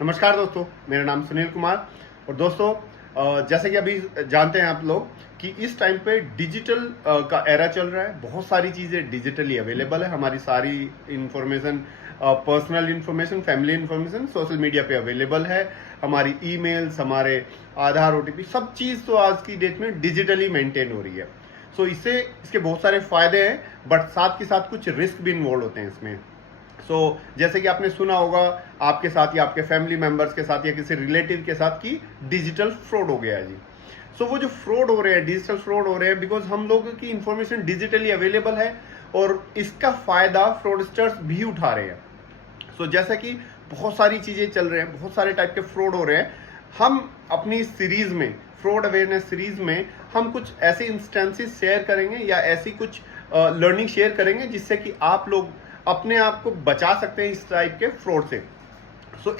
नमस्कार दोस्तों, मेरा नाम सुनील कुमार। और दोस्तों, जैसे कि अभी जानते हैं आप लोग कि इस टाइम पे डिजिटल का एरा चल रहा है। बहुत सारी चीज़ें डिजिटली अवेलेबल है। हमारी सारी information, personal information, family information social media पे अवेलेबल है। हमारी ईमेल्स, हमारे आधार, ओटीपी, सब चीज़ तो आज की डेट में डिजिटली मेंटेन हो रही है। सो इसके बहुत सारे फायदे हैं, बट साथ के साथ कुछ रिस्क भी इन्वॉल्व होते हैं इसमें। जैसे कि आपने सुना होगा आपके साथ या आपके फैमिली मेंबर्स के साथ या किसी रिलेटिव के साथ कि डिजिटल फ्रॉड हो गया है जी। वो जो फ्रॉड हो रहे हैं, डिजिटल फ्रॉड हो रहे हैं, बिकॉज हम लोगों की इंफॉर्मेशन डिजिटली अवेलेबल है और इसका फायदा फ्रॉडस्टर्स भी उठा रहे हैं। जैसा कि बहुत सारी चीजें चल रहे हैं, बहुत सारे टाइप के फ्रॉड हो रहे हैं। हम अपनी सीरीज में, फ्रॉड अवेयरनेस सीरीज में, हम कुछ ऐसे इंस्टेंसेस शेयर करेंगे या ऐसी कुछ लर्निंग शेयर करेंगे जिससे कि आप लोग अपने आप को बचा सकते हैं इस टाइप के फ्रॉड से।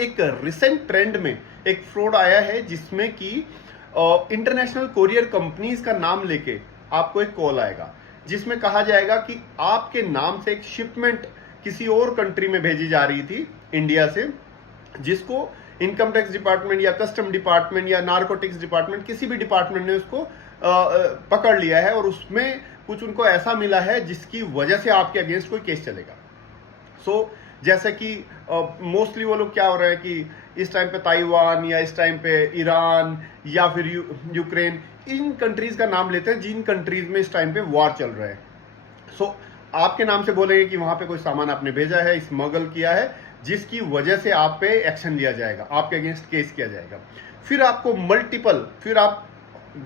एक रिसेंट ट्रेंड में एक फ्रॉड आया है जिसमें कि इंटरनेशनल कोरियर कंपनीज का नाम लेके आपको एक कॉल आएगा जिसमें कहा जाएगा कि आपके नाम से एक शिपमेंट किसी और कंट्री में भेजी जा रही थी इंडिया से, जिसको इनकम टैक्स डिपार्टमेंट या कस्टम डिपार्टमेंट या नार्कोटिक्स डिपार्टमेंट, किसी भी डिपार्टमेंट ने उसको पकड़ लिया है और उसमें कुछ उनको ऐसा मिला है जिसकी वजह से आपके अगेंस्ट कोई केस चलेगा। जैसे कि मोस्टली वो लोग क्या हो रहा है कि इस टाइम पे ताइवान या इस टाइम पे ईरान या फिर यूक्रेन, इन कंट्रीज का नाम लेते हैं जिन कंट्रीज में इस टाइम पे वॉर चल रहा है। आपके नाम से बोलेंगे कि वहां पे कोई सामान आपने भेजा है, स्मगल किया है, जिसकी वजह से आप पे एक्शन लिया जाएगा, आपके अगेंस्ट केस किया जाएगा। फिर आपको फिर आप,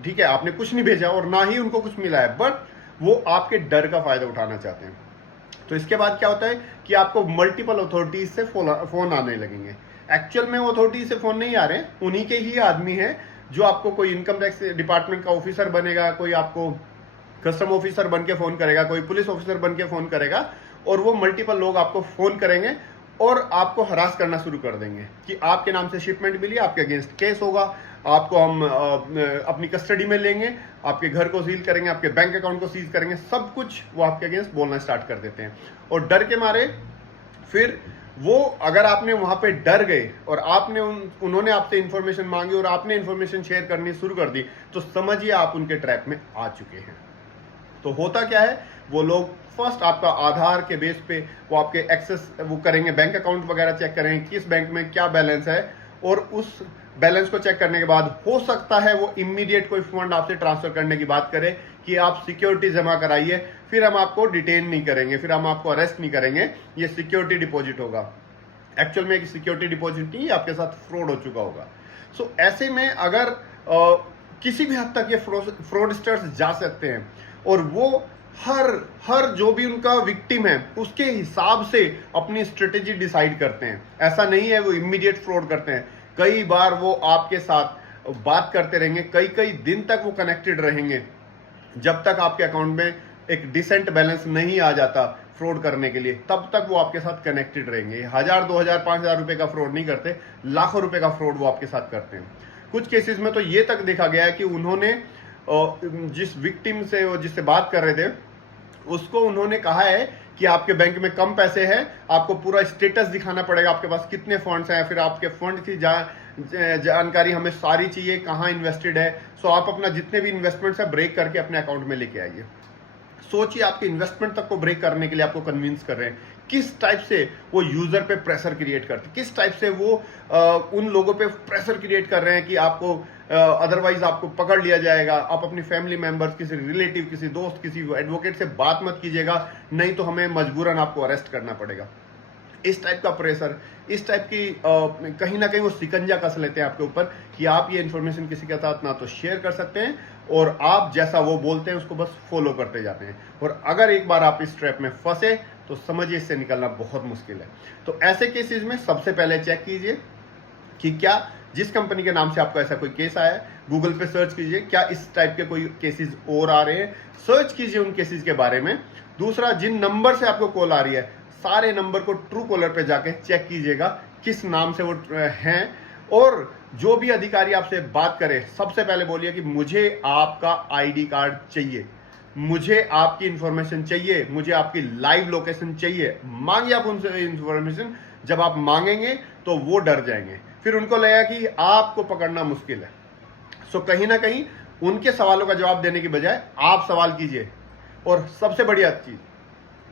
ठीक है, आपने कुछ नहीं भेजा और ना ही उनको कुछ मिला है, बट वो आपके डर का फायदा उठाना चाहते हैं। इसके बाद क्या होता है कि आपको मल्टीपल अथॉरिटीज से फोन आने लगेंगे। एक्चुअल में वो अथॉरिटीज से फोन नहीं आ रहे, उन्हीं के ही आदमी हैं जो आपको, कोई इनकम टैक्स डिपार्टमेंट का ऑफिसर बनेगा, कोई आपको कस्टम ऑफिसर बन के फोन करेगा, कोई पुलिस ऑफिसर बन के फोन करेगा, और वो मल्टीपल लोग आपको फोन करेंगे और आपको हरास करना शुरू कर देंगे कि आपके नाम से शिपमेंट मिली, आपके अगेंस्ट केस होगा, आपको हम अपनी कस्टडी में लेंगे, आपके घर को सील करेंगे, आपके बैंक अकाउंट को सीज करेंगे, सब कुछ वो आपके अगेंस्ट बोलना स्टार्ट कर देते हैं। और डर के मारे फिर वो, अगर आपने वहां पे डर गए और उन्होंने आपसे इंफॉर्मेशन मांगी और आपने इंफॉर्मेशन शेयर करनी शुरू कर दी, तो समझिए आप उनके ट्रैप में आ चुके हैं। होता क्या है, वो लोग फर्स्ट आपका आधार के बेस पे वो आपके एक्सेस वो करेंगे, बैंक अकाउंट वगैरह चेक करेंगे, किस बैंक में क्या बैलेंस है, और उस बैलेंस को चेक करने के बाद हो सकता है वो इमीडिएट कोई फंड आपसे ट्रांसफर करने की बात करे कि आप सिक्योरिटी जमा कराइए, फिर हम आपको डिटेन नहीं करेंगे, फिर हम आपको अरेस्ट नहीं करेंगे, ये सिक्योरिटी डिपॉजिट होगा। एक्चुअल में एक सिक्योरिटी डिपॉजिट नहीं, आपके साथ फ्रॉड हो चुका होगा। ऐसे में अगर किसी भी हद तक ये फ्रॉडस्टर्स जा सकते हैं और वो हर जो भी उनका विक्टिम है उसके हिसाब से अपनी स्ट्रेटेजी डिसाइड करते हैं। ऐसा नहीं है वो इमीडिएट फ्रॉड करते हैं, कई बार वो आपके साथ बात करते रहेंगे, कई दिन तक वो कनेक्टेड रहेंगे, जब तक आपके अकाउंट में एक डिसेंट बैलेंस नहीं आ जाता फ्रॉड करने के लिए, तब तक वो आपके साथ कनेक्टेड रहेंगे। 1000, 2000, 5000 रुपए का फ्रॉड नहीं करते, लाखों रुपए का फ्रॉड वो आपके साथ करते हैं। कुछ केसेस में तो ये तक देखा गया है कि उन्होंने जिस विक्टिम से, जिससे बात कर रहे थे, उसको उन्होंने कहा है कि आपके बैंक में कम पैसे हैं, आपको पूरा स्टेटस दिखाना पड़ेगा, आपके पास कितने फंड्स हैं, फिर आपके फंड की जानकारी हमें सारी चाहिए, कहाँ इन्वेस्टेड है। आप अपना जितने भी इन्वेस्टमेंट्स है ब्रेक करके अपने अकाउंट में लेके आइए। सोचिए, आपके इन्वेस्टमेंट तक को ब्रेक करने के लिए आपको कन्विंस कर रहे हैं। किस टाइप से वो यूजर पे प्रेशर क्रिएट करते, किस टाइप से वो उन लोगों पे प्रेशर क्रिएट कर रहे हैं कि आपको अदरवाइज आपको पकड़ लिया जाएगा, आप अपनी फैमिली मेंबर्स, किसी रिलेटिव, किसी दोस्त, किसी एडवोकेट से बात मत कीजिएगा, नहीं तो हमें मजबूरन आपको अरेस्ट करना पड़ेगा। इस टाइप का प्रेशर, इस टाइप की कहीं ना कहीं वो सिकंजा कस लेते हैं आपके ऊपर कि आप ये इन्फॉर्मेशन किसी के साथ ना तो शेयर कर सकते हैं और आप जैसा वो बोलते हैं उसको बस फॉलो करते जाते हैं। और अगर एक बार आप इस ट्रैप में फंसे तो समझिए इससे निकलना बहुत मुश्किल है। ऐसे केसेस में सबसे पहले चेक कीजिए कि क्या जिस कंपनी के नाम से आपको ऐसा कोई केस आया है, गूगल पे सर्च कीजिए क्या इस टाइप के कोई केसेस और आ रहे हैं, सर्च कीजिए उन केसेस के बारे में। दूसरा, जिन नंबर से आपको कॉल आ रही है, सारे नंबर को ट्रू कॉलर पे जाके चेक कीजिएगा किस नाम से वो हैं, और जो भी अधिकारी आपसे बात करे सबसे पहले बोलिए कि मुझे आपका आईडी कार्ड चाहिए, मुझे आपकी इंफॉर्मेशन चाहिए, मुझे आपकी लाइव लोकेशन चाहिए। मांगिए आप उनसे इंफॉर्मेशन, जब आप मांगेंगे तो वो डर जाएंगे, फिर उनको लगेगा कि आपको पकड़ना मुश्किल है। सो कहीं ना कहीं उनके सवालों का जवाब देने की बजाय आप सवाल कीजिए। और सबसे बढ़िया चीज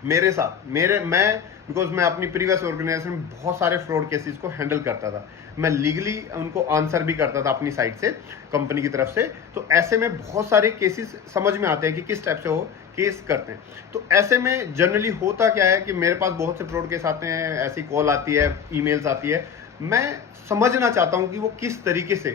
मेरे साथ बिकॉज मैं अपनी प्रीवियस ऑर्गेनाइजेशन में बहुत सारे फ्रॉड केसेस को हैंडल करता था, मैं लीगली उनको आंसर भी करता था अपनी साइड से, कंपनी की तरफ से। तो ऐसे में बहुत सारे केसेस समझ में आते हैं कि किस टाइप से वो केस करते हैं। तो ऐसे में जनरली होता क्या है कि मेरे पास बहुत से फ्रॉड केस आते हैं, ऐसी कॉल आती है, ईमेल्स आती है, मैं समझना चाहता हूं कि वो किस तरीके से,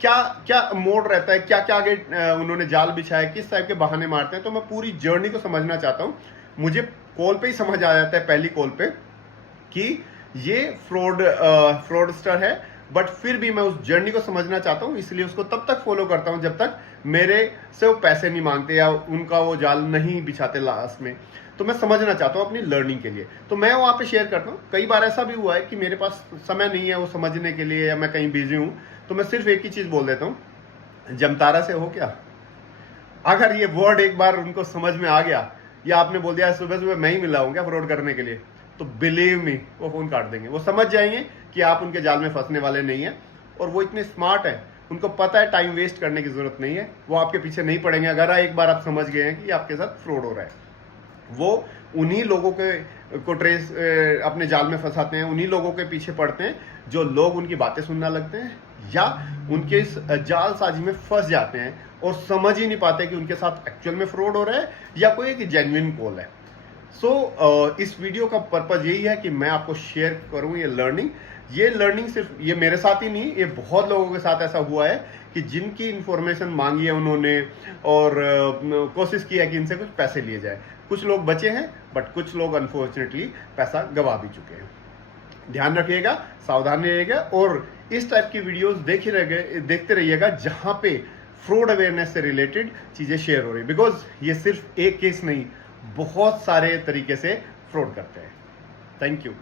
क्या क्या मोड रहता है, क्या क्या आगे उन्होंने जाल बिछाया है, किस टाइप के बहाने मारते हैं। तो मैं पूरी जर्नी को समझना चाहता हूं। मुझे कॉल पे ही समझ आ जाता है, पहली कॉल पे, कि ये फ्रॉडस्टर है, बट फिर भी मैं उस जर्नी को समझना चाहता हूं, इसलिए उसको तब तक फॉलो करता हूं जब तक मेरे से वो पैसे नहीं मांगते या उनका वो जाल नहीं बिछाते लास्ट में। तो मैं समझना चाहता हूं अपनी लर्निंग के लिए, तो मैं वहां पे शेयर करता हूं। कई बार ऐसा भी हुआ है कि मेरे पास समय नहीं है वो समझने के लिए, या मैं कहीं बिजी हूं, तो मैं सिर्फ एक ही चीज बोल देता हूं, जमतारा से हो क्या। अगर ये वर्ड एक बार उनको समझ में आ गया, या आपने बोल दिया सुबह सुबह मैं ही मिला हूं क्या फ्रॉड करने के लिए, तो बिलीव मी वो फोन काट देंगे। वो समझ जाएंगे कि आप उनके जाल में फंसने वाले नहीं है, और वो इतने स्मार्ट है, उनको पता है टाइम वेस्ट करने की जरूरत नहीं है, वो आपके पीछे नहीं पड़ेंगे। अगर एक बार आप समझ गए हैं कि आपके साथ फ्रॉड हो रहा है, वो उन्हीं लोगों को ट्रेस अपने जाल में फंसाते हैं, उन्हीं लोगों के पीछे पड़ते हैं जो लोग उनकी बातें सुनना लगते हैं या उनके इस जालसाजी में फंस जाते हैं और समझ ही नहीं पाते कि उनके साथ एक्चुअल में फ्रॉड हो रहा है या कोई एक जेन्युइन कॉल है। सो इस वीडियो का पर्पज यही है कि मैं आपको शेयर करूं ये लर्निंग सिर्फ ये मेरे साथ ही नहीं, ये बहुत लोगों के साथ ऐसा हुआ है कि जिनकी इंफॉर्मेशन मांगी है उन्होंने और कोशिश की है कि इनसे कुछ पैसे लिए जाए। कुछ लोग बचे हैं, बट कुछ लोग अनफॉर्चुनेटली पैसा गवा भी चुके हैं। ध्यान रखिएगा, सावधान रहिएगा, और इस टाइप की वीडियोस देखते रहिएगा जहां पे फ्रॉड अवेयरनेस से रिलेटेड चीजें शेयर हो रही, बिकॉज ये सिर्फ एक केस नहीं, बहुत सारे तरीके से फ्रॉड करते हैं। Thank you.